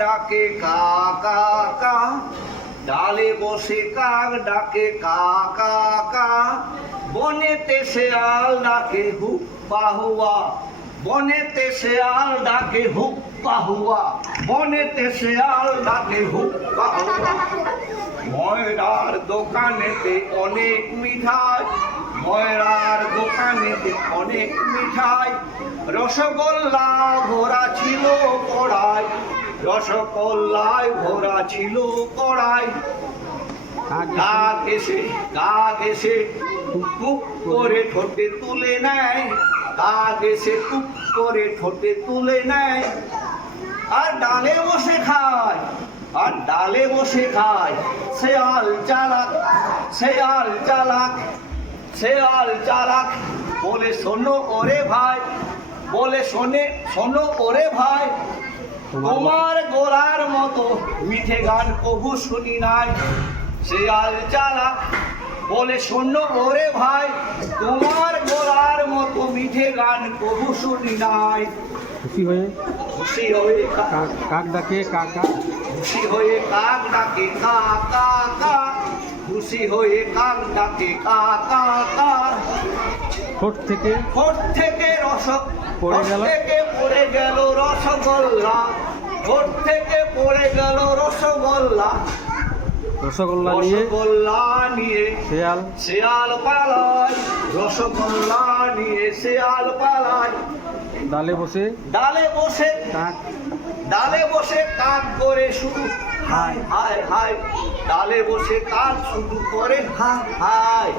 ডাকে কা কা কা, ডালে বসে কাক ডাকে কা কা কা, বনেতে শেয়াল ডাকে হুপ্পা হুয়া, বনেতে শেয়াল ডাকে হুপ্পা হুয়া, বনেতে শেয়াল ডাকে হুপ্পা হুয়া। ময়রার দোকানেতে অনেক মিঠাই, ময়রার দোকানেতে অনেক মিঠাই, রসগোল্লা ভরা ছিল কড়াই, রসগোল্লায় ভরা ছিল কড়াই। কাক এসে টুক করে ঠোঁটে তুলে নেয়, কাক এসে টুক করে ঠোঁটে তুলে নেয়, আর ডালে বসে খায়, আর ডালে বসে খায়। শেয়াল চালাক, শেয়াল চালাক, শেয়াল চালাক, বলে শোনো ওরে ভাই, বলে শোনো ওরে ভাই, তোমার গোলার মতো মিঠে গান কবু শুনি নাই। শেয়াল চালাক বলে শোনো ওরে ভাই, তোমার গোলার মতো মিঠে গান কবু শুনি নাই। খুশি হয়ে কাক ডাকে কাকা, খুশি হয়ে কাক ডাকে কা কা কা, খুশি হয়ে কাক ডাকে কা কা কা। ঠোঁট থেকে পড়ে গেল রসগোল্লা, ঠোঁট থেকে পড়ে গেল রসগোল্লা, রসগোল্লা নিয়ে শেয়াল পালায়, রসগোল্লা নিয়ে শেয়াল পালায়। ডালে বসে কাক, ডালে বসে কাক করে শুরু হায় হায় হায়, ডালে বসে কাক শুরু করে হায় হায়।